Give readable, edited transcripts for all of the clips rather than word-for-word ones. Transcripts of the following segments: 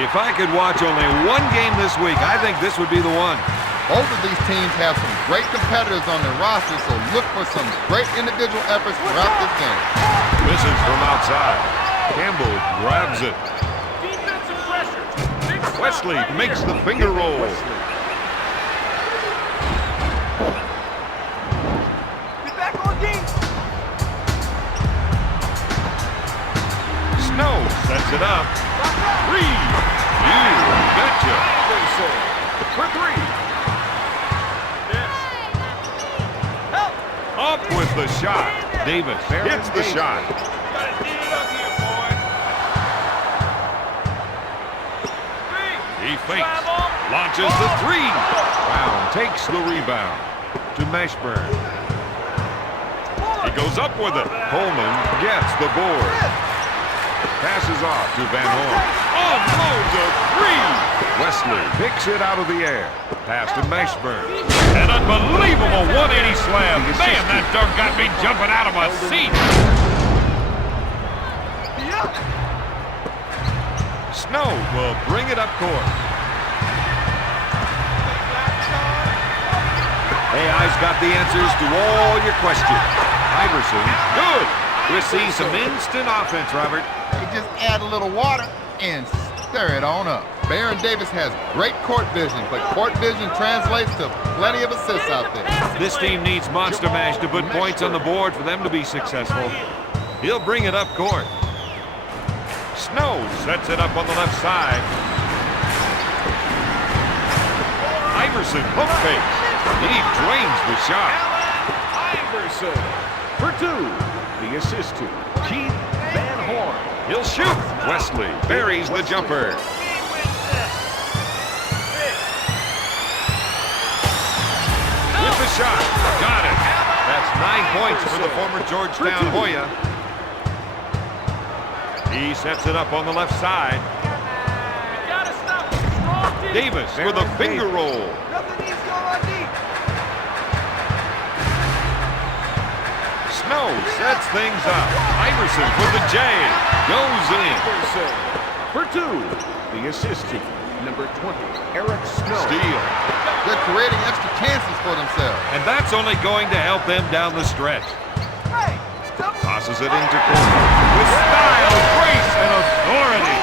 If I could watch only one game this week, I think this would be the one. Both of these teams have some great competitors on their roster, so look for some great individual efforts throughout this game. Misses from outside. Campbell grabs it. Defensive pressure. Wesley makes the finger roll. Get back on D. Snow sets it up. Three. You betcha. For three. Up with the shot. Davis hits the shot. Gotta get it up here, boys. He fakes. Launches the three. Brown takes the rebound. To Mashburn. He goes up with it. Coleman gets the board. Passes off to Van Horn. Unloads a three. Wesley picks it out of the air. Pass to Mashburn. An unbelievable 180 slam. Man, that dunk got me jumping out of my seat. Snow will bring it up court. AI's got the answers to all your questions. Iverson, good. We'll see some instant offense, Robert. They just add a little water and stir it on up. Baron Davis has great court vision, but court vision translates to plenty of assists out there. This team needs Monster Mash to put points on the board for them to be successful. He'll bring it up court. Snow sets it up on the left side. Iverson hook fake. He drains the shot. Iverson for two. The assist to Keith Van Horn. He'll shoot. Wesley buries the jumper. With the shot. Got it. That's 9 points for the former Georgetown Hoya. He sets it up on the left side. Davis with a finger roll. Snow sets things up. Iverson for the J. Goes in. Iverson for two. The assist to number 20, Eric Snow. Steal. They're creating extra chances for themselves. And that's only going to help them down the stretch. Tosses it into corner. With style, grace, and authority.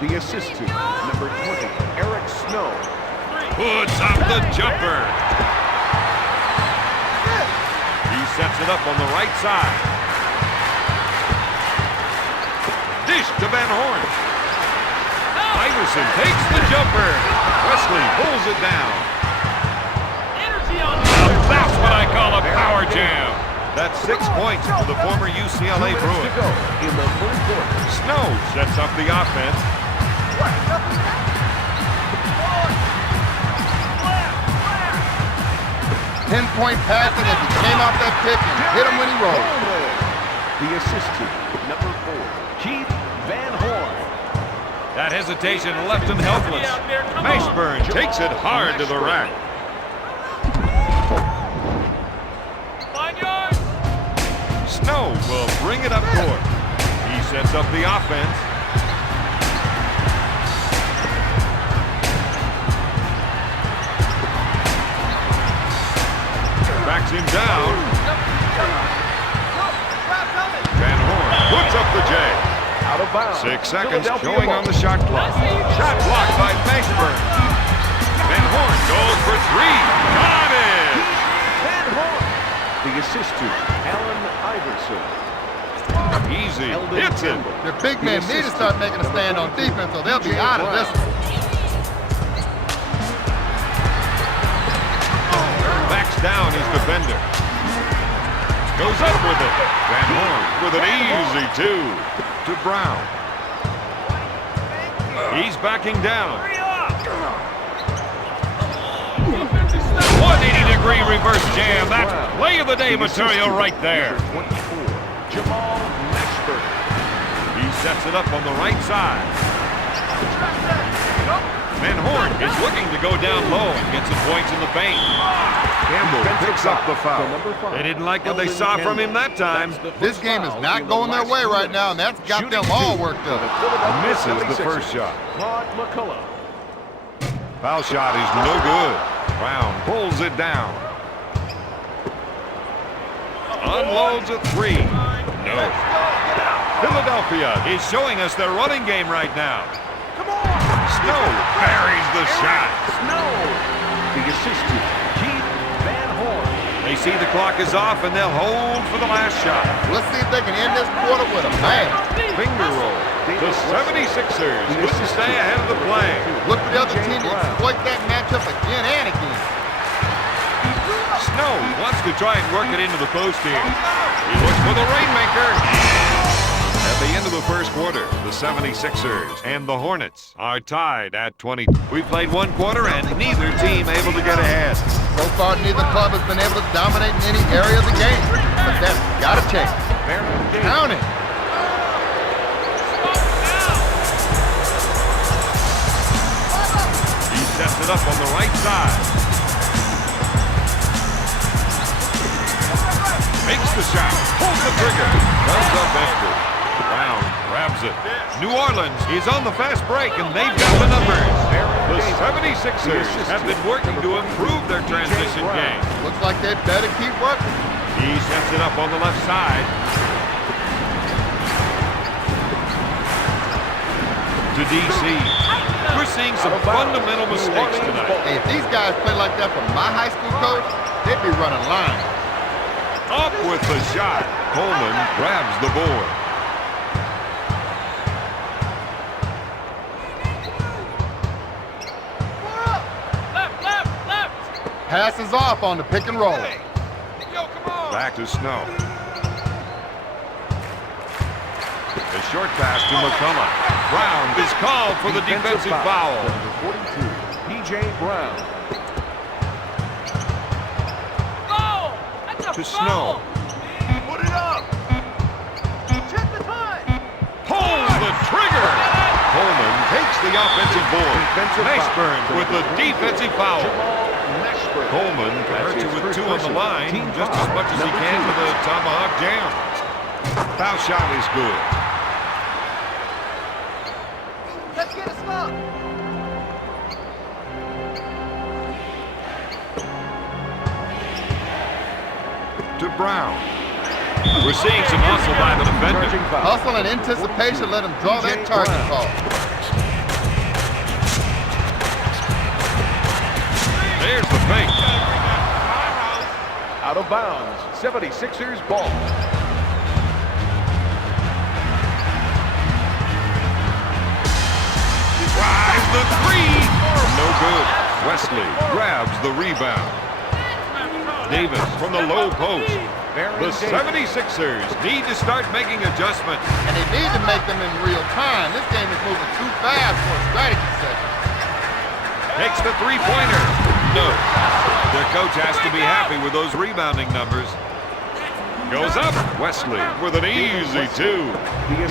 The assist to number 20, Eric Snow. Puts up the jumper. He sets it up on the right side. Dish to Van Horn. Iverson takes the jumper. Wesley pulls it down. Now that's what I call a power jam. That's 6 points for the former UCLA Bruins. In the third quarter. Snow sets up the offense. 10-point passing as he came off that pick and hit him when he rolled. The assist to number 4, Keith Van Horn. That hesitation left him helpless. Mashburn takes it hard to the rack. Snow will bring it up court. He sets up the offense. Backs him down. Van Horn puts up the J. Out of bounds. 6 seconds showing on the shot clock. Shot blocked by Mashburn. Van Horn goes for three. Got it! Van Horn. The assist to Allen Iverson. Easy. Hits it. Their big men need to start making a stand on defense, or they'll be out of this one. Backs down his defender. Goes up with it. Van Horn with an easy two to Brown. He's backing down. 180-degree reverse jam. That's play of the day material right there. 24, Jamal Mashburn. He sets it up on the right side. Van Horn is looking to go down low and get some points in the paint. Campbell picks up the foul. They didn't like what they saw from him that time. This game is not going their way right now, and that's got them all worked up. Misses the first shot. Foul shot is no good. Brown pulls it down. Unloads a three. No. Philadelphia is showing us their running game right now. Snow buries the shot. Snow. The assist to Keith Van Horn. They see the clock is off and they'll hold for the last shot. Let's see if they can end this quarter with a bang. Finger roll. The 76ers look to stay ahead of the play. Look for the other team to exploit that matchup again and again. Snow wants to try and work it into the post here. He looks for the rainmaker. At the end of the first quarter, the 76ers and the Hornets are tied at 20. We played one quarter and neither team able to get ahead. So far, neither club has been able to dominate in any area of the game. But that's got to change. Count it. He sets it up on the right side. Makes the shot. Pulls the trigger. Comes up empty. Brown grabs it. New Orleans is on the fast break, and they've got the numbers. The 76ers have been working to improve their transition game. Looks like they better keep working. He sets it up on the left side. To DC. We're seeing some fundamental mistakes tonight. Hey, if these guys play like that for my high school coach, they'd be running line. Up with the shot. Coleman grabs the board. Passes off on the pick and roll. Back to Snow. A short pass to McCullough. Brown is called for the defensive foul. P.J. Brown. To Snow. Put it up. Check the time. Pulls the trigger. Coleman takes the offensive board. Mashburn with the defensive foul. Coleman converts it with two on the line, just as much as he can with a tomahawk jam. Foul shot is good. Let's get a slump. To Brown. We're seeing some hustle by the defender. Hustle and anticipation let him draw that target ball. There's the fake. Out of bounds. 76ers ball. Drives the three. No good. Wesley grabs the rebound. Davis from the low post. The 76ers need to start making adjustments. And they need to make them in real time. This game is moving too fast for a strategy session. Takes the three-pointer. No. Their coach has to be happy with those rebounding numbers. Goes up. Wesley with an easy two.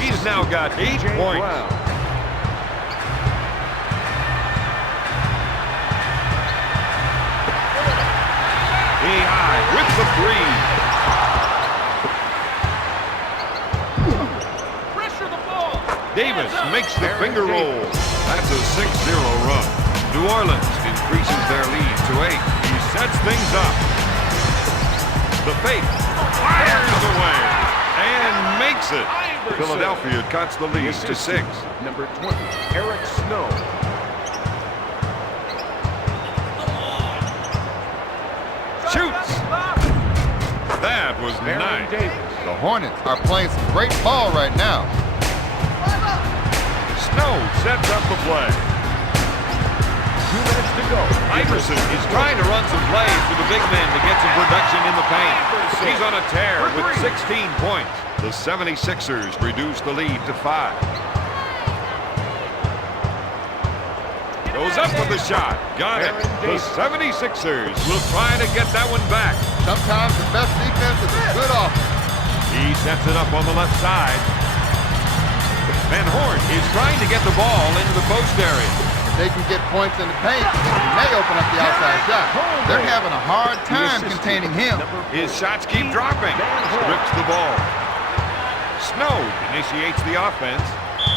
He's now got 8 points. High with the three. Pressure the ball. Davis makes the finger roll. That's a 6-0 run. New Orleans increases their lead to 8. He sets things up. The fake fires away and makes it. Philadelphia cuts the lead to 6. Number 20, Eric Snow. Shoots. That was nice. The Hornets are playing some great ball right now. Snow sets up the play. 2 minutes to go. Iverson is trying to run some plays for the big man to get some production in the paint. He's on a tear with 16 points. The 76ers reduce the lead to 5. Goes up with the shot. Got it. The 76ers will try to get that one back. Sometimes the best defense is a good offense. He sets it up on the left side. Van Horn is trying to get the ball into the post area. they can get points in the paint, he may open up the outside shot. They're having a hard time containing him. His shots keep dropping. Strips the ball. Snow initiates the offense.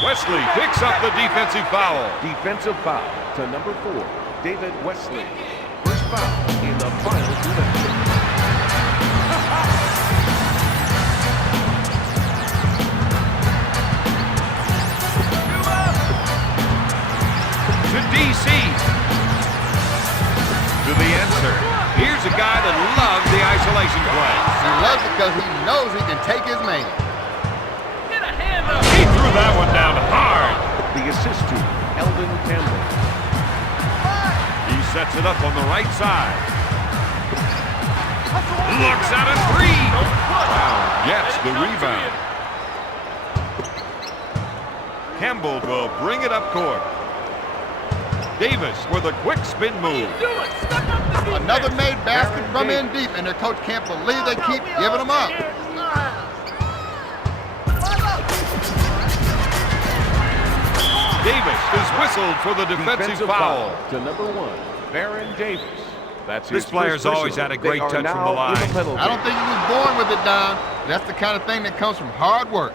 Wesley picks up the defensive foul. Defensive foul to number 4, David Wesley. First foul in the final possession. To DC. To the answer. Here's a guy that loves the isolation play. He loves it because he knows he can take his man. He threw that one down hard. The assist to Eldon Campbell. He sets it up on the right side. Looks at a three. Brown gets the rebound. Campbell will bring it up court. Davis with a quick spin move. Another made basket from in deep, and their coach can't believe they keep giving them up. Davis is whistled for the defensive foul. To number 1, Baron Davis. That's This his player's first always personal. had a great They are touch from now the line. in penalty. I don't think he was born with it, Don. That's the kind of thing that comes from hard work.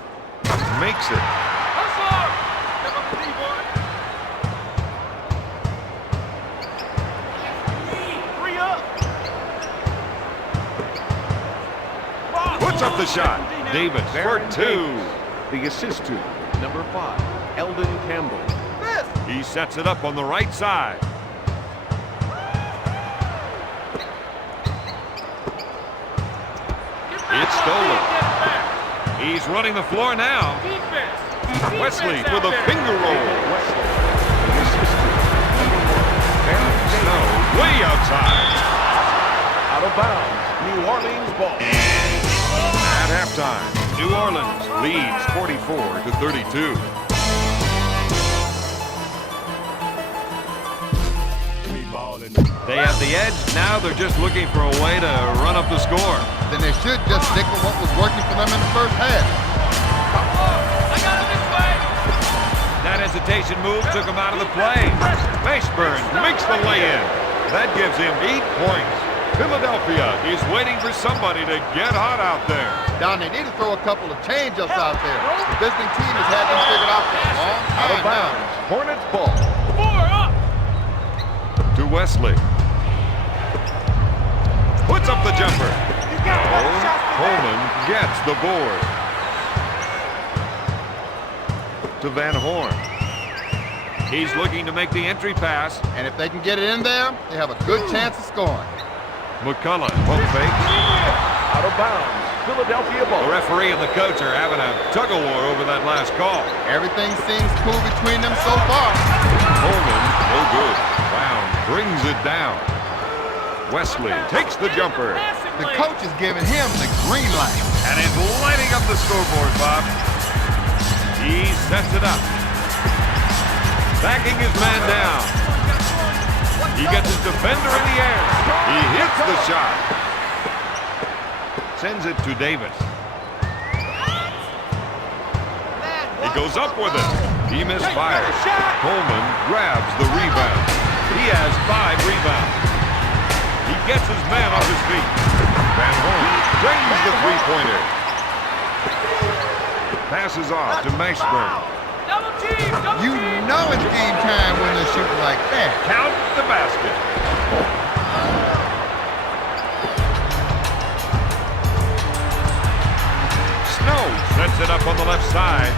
Makes it. Puts up the shot. Davis for Baron 2. Davis. The assist to number 5, Eldon Campbell. He sets it up on the right side. It's stolen. He's running the floor now. Wesley with a finger roll. The assist to number 1, Baron Davis. Snow way outside. Out of bounds. New Orleans ball. At halftime, New Orleans leads 44-32. They have the edge. Now they're just looking for a way to run up the score. Then they should just stick with what was working for them in the first half. That hesitation move took him out of the play. Mashburn makes the lay-in. That gives him 8 points. Philadelphia is waiting for somebody to get hot out there. Don, they need to throw a couple of change-ups out there. The visiting team has had them figured out for a long Out of time now. bounds. Hornets ball. To Wesley. Puts up the jumper. Coleman gets the board. To Van Horn. He's looking to make the entry pass. And if they can get it in there, they have a good chance of scoring. McCullough, pump fake. Out of bounds. Philadelphia The ball. referee and the coach are having a tug-of-war over that last call. Everything seems cool between them so far. Coleman, no good. Brown brings it down. Wesley takes the jumper. The coach is giving him the green light. And is lighting up the scoreboard, Bob. He sets it up. Backing his man down. He gets his defender in the air. He hits the shot. Sends it to Davis. He goes up with it. He misfires. Coleman grabs the rebound. He has 5 rebounds. He gets his man off his feet. Van Horn drains the three-pointer. Passes off to Mashburn. You know it's game time when they're shooting like that. Count the basket. Snow sets it up on the left side.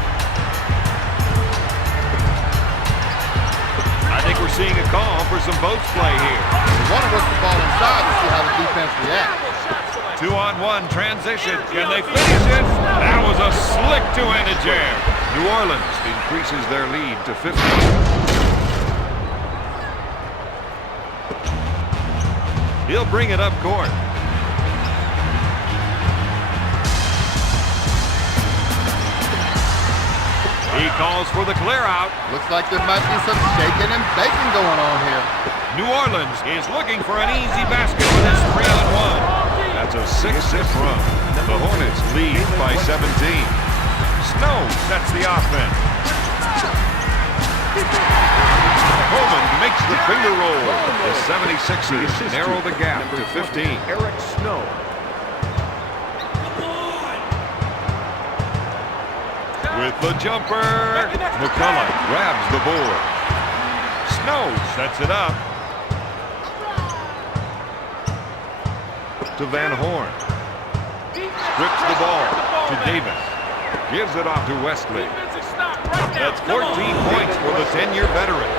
I think we're seeing a call for some post play here. They want to work the ball inside to see how the defense reacts. 2-on-1 transition. Can they finish it? That was a slick two-handed jam. New Orleans increases their lead to 50. He'll bring it up court. He calls for the clear out. Looks like there might be some shaking and baking going on here. New Orleans is looking for an easy basket with his 3-on-1. That's a 6-zip run. The Hornets lead by 17. Snow sets the offense. Coleman makes the finger roll. The 76ers narrow the gap to 15. Eric Snow. With the jumper, McCullough grabs the board. Snow sets it up to Van Horn. Strips the ball to Davis. Gives it off to Wesley. That's 14 points for the 10-year veteran.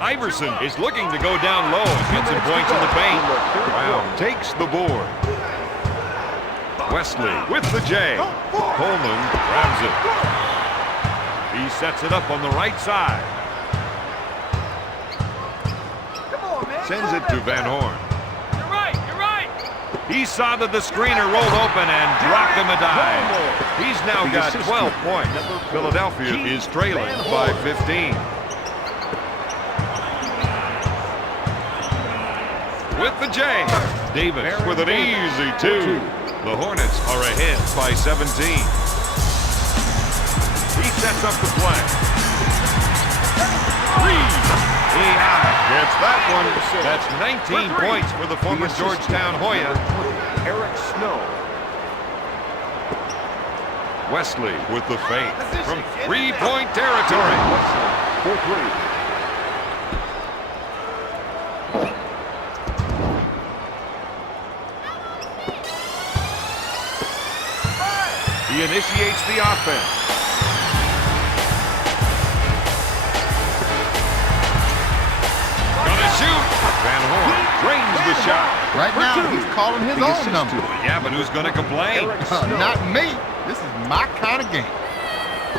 Iverson is looking to go down low and get some points in the paint. Brown takes the board. Wesley with the J. Coleman grabs it. He sets it up on the right side. Sends it to Van Horn. You're right. He saw that the screener rolled open and dropped him a dime. He's now got 12 points. Philadelphia is trailing by 15. With the J. Davis with an easy 2. The Hornets are ahead by 17. He sets up the play. 3. Gets that one. That's 19 points for the former Georgetown Hoya. Eric Snow. Wesley with the fake from three-point territory. For 3. He initiates the offense. Gonna shoot. Van Horn drains the shot. Right now, he's calling his own number. Yeah, but who's gonna complain? Not me. This is my kind of game.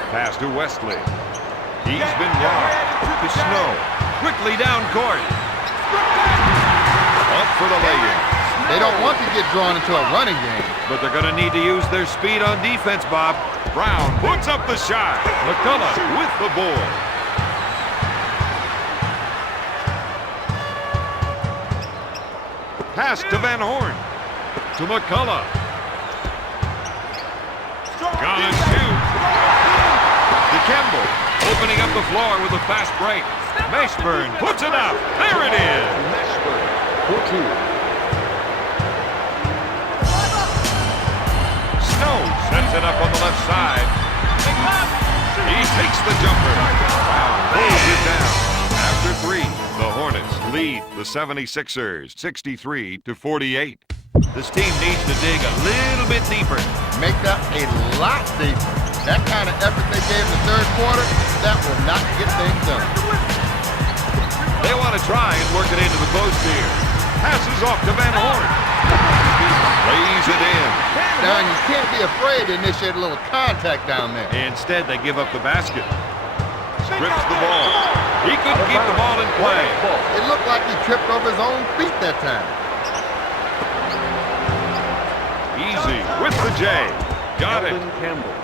Pass to Wesley. He's been blocked. To Snow. Quickly down court. Up for the lay-in. They don't want to get drawn into a running game. But they're going to need to use their speed on defense, Bob. Brown puts up the shot. McCullough with the board. Pass to Van Horn. To McCullough. Gonna shoot. To Campbell. Opening up the floor with a fast break. Mashburn puts it up. There it is. Mashburn for 2. Sends it up on the left side. He takes the jumper. Brown pulls it down. After 3, the Hornets lead the 76ers 63-48. This team needs to dig a little bit deeper. Make that a lot deeper. That kind of effort they gave in the third quarter, that will not get things done. They want to try and work it into the post here. Passes off to Van Horn. Lays it in. Now, you can't be afraid to initiate a little contact down there. Instead, they give up the basket. Strips the ball. He couldn't keep the ball in play. It looked like he tripped over his own feet that time. Easy with the J. Got it. Campbell.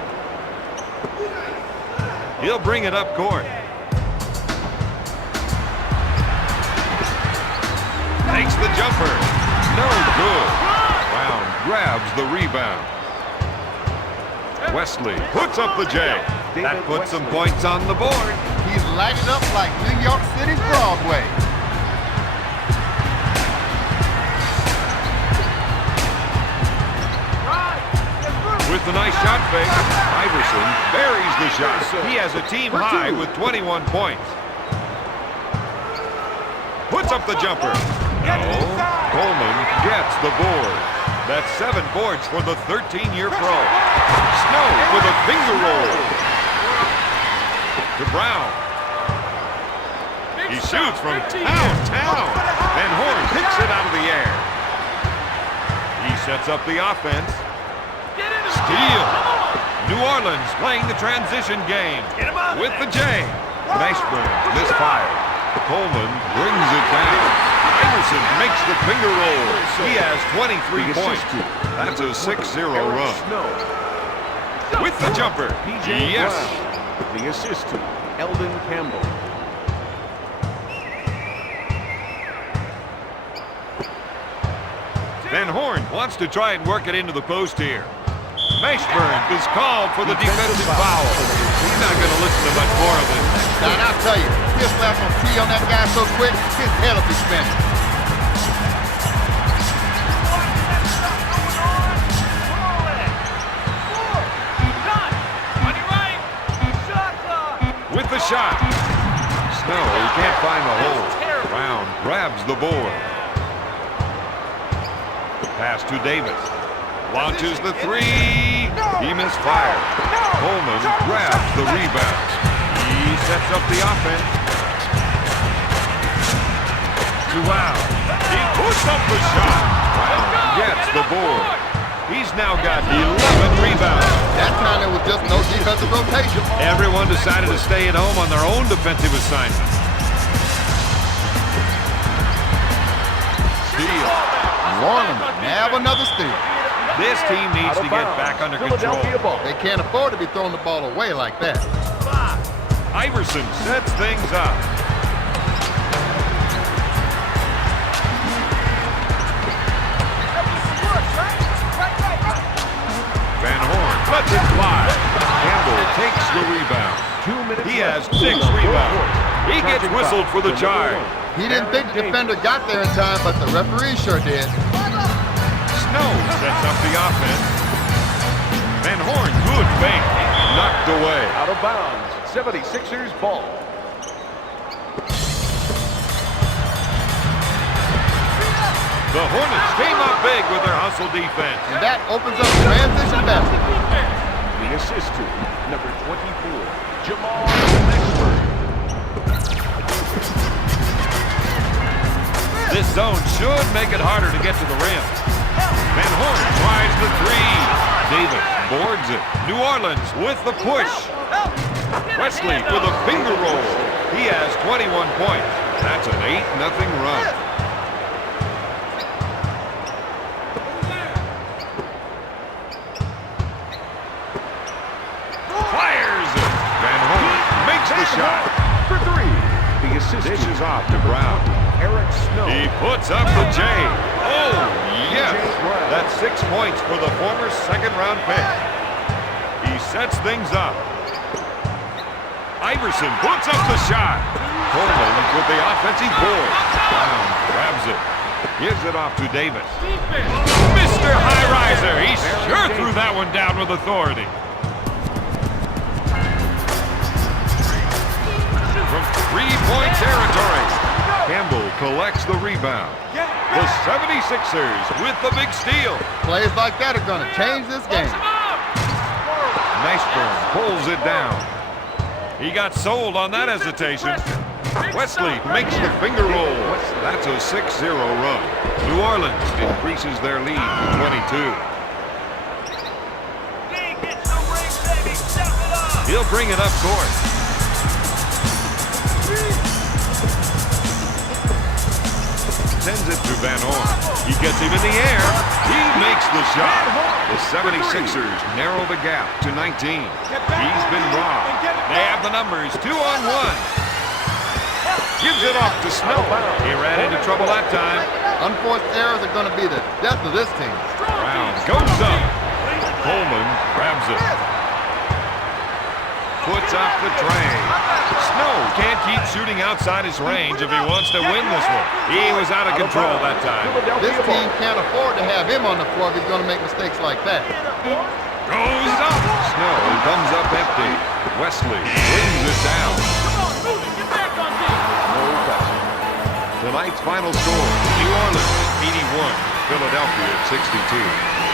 He'll bring it up court. Takes the jumper. No good. Brown grabs the rebound. Wesley puts up the J. That puts some points on the board. He's lighting up like New York City's Broadway. With the nice shot fake, Iverson buries the shot. He has a team high with 21 points. Puts up the jumper. No. Coleman gets the board. That's 7 boards for the 13-year pro. Snow with a finger roll. To Brown. He shoots from downtown. Van Horn picks it out of the air. He sets up the offense. Steal. New Orleans playing the transition game. With the J. Mashburn misfire. Coleman brings it down. Iverson makes the finger roll. He has 23 points. That's a 6-0 run. With the jumper. Yes. The assist to Eldon Campbell. Van Horn wants to try and work it into the post here. Mashburn is called for the defensive foul. He's not going to listen to much more of it. Now, I'll tell you, he'll slap some T on that guy so quick, his head will be spinning. With the shot. Snow, he can't find the hole. Brown grabs the board. Pass to Davis. Launches the three. He misfired. Coleman grabs the rebound. He sets up the offense. Wow. He puts up the shot. Brown gets the board. He's now got 11 rebounds. That time there was just no defensive rotation. Everyone decided to stay at home on their own defensive assignment. Steal. New Orleans have another steal. This team needs to get back under control. They can't afford to be throwing the ball away like that. Iverson sets things up. Van Horn lets it fly. Campbell takes the rebound. 2 minutes He has left. 6 rebounds. He gets whistled for the charge. He didn't think the defender got there in time, but the referee sure did. Snow sets up the offense. Van Horn, good fake. Knocked away. Out of bounds. 76ers ball. The Hornets came up big with their hustle defense. And that opens up transition basket. The assist to number 24, Jamal Mashburn. This zone should make it harder to get to the rim. Van Horn tries the three. Davis boards it. New Orleans with the push. Wesley with a finger roll. He has 21 points. That's an 8-0 run. Fires it. Van Horn makes the shot. For 3. The assist Dishes off to Brown. Eric Snow. He puts up the J. Oh, yes. That's 6 points for the former second-round pick. He sets things up. Iverson puts up the shot. Coleman with the offensive board. Brown grabs it. Gives it off to Davis. Mr. High Riser. He sure threw that one down with authority. From 3-point territory. Campbell collects the rebound. The 76ers with the big steal. Plays like that are going to change this game. Mashburn pulls it down. He got sold on that hesitation. Wesley makes the finger roll. That's a 6-0 run. New Orleans increases their lead to 22. He'll bring it up court. Sends it to Van Horn. He gets him in the air. He makes the shot. The 76ers narrow the gap to 19. He's been robbed. They have the numbers 2-on-1. Gives it off to Snow. He ran into trouble that time. Unforced errors are going to be the death of this team. Brown goes up. Coleman grabs it. Puts up the tray. Snow can't keep shooting outside his range if he wants to win this one. He was out of control that time. This team can't afford to have him on the floor if he's going to make mistakes like that. Goes up. Snow comes up empty. Wesley brings it down. Tonight's final score, New Orleans 81, Philadelphia 62.